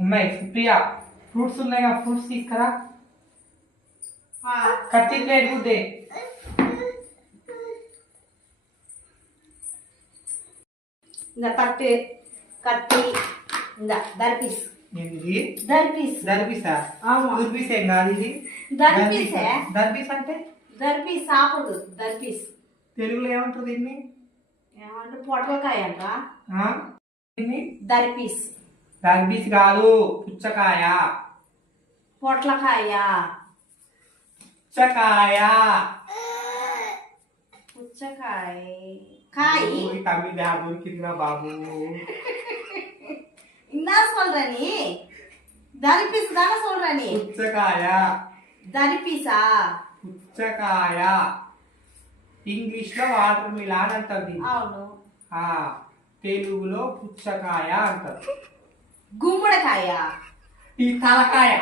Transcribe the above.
అమ్మాయి ప్రియా ఫ్రూట్స్ ఉన్నాయి కదా ఫ్రూట్స్ తీసుకురా కత్తి ప్లేట్ గుద్దే ఇంకా కత్తి కత్తి ఇంకా దర్పీస్ ఏంది దర్పీస్ దర్బీసా దుర్బీస్ ఏం కాదు ఇది దర్పీసే దర్బీస్ అంటే దర్పీస్ సాపడు దర్పీస్ తెలుగులో ఏమంటారు దీన్ని ఏమంటే పొట్లకాయ అంట దీన్ని దర్పీస్ దర్బీస్ కాదు పుచ్చకాయ పొట్లకాయ పుచ్చకాయ పుచ్చకాయ కాయ తమిళ దొరికిందిరా బాబు என்ன சொல்ற நீ దర్పీస్ దాన சொல்ற நீ పుచ్చకాయ దర్పీసా పుచ్చకాయ ఇంగ్లీష్ లో వాటర్ మిలాన్ అంటారు అవును తెలుగులో పుచ్చకాయ అంటారు గుమ్మడికాయ ఈ తలకాయ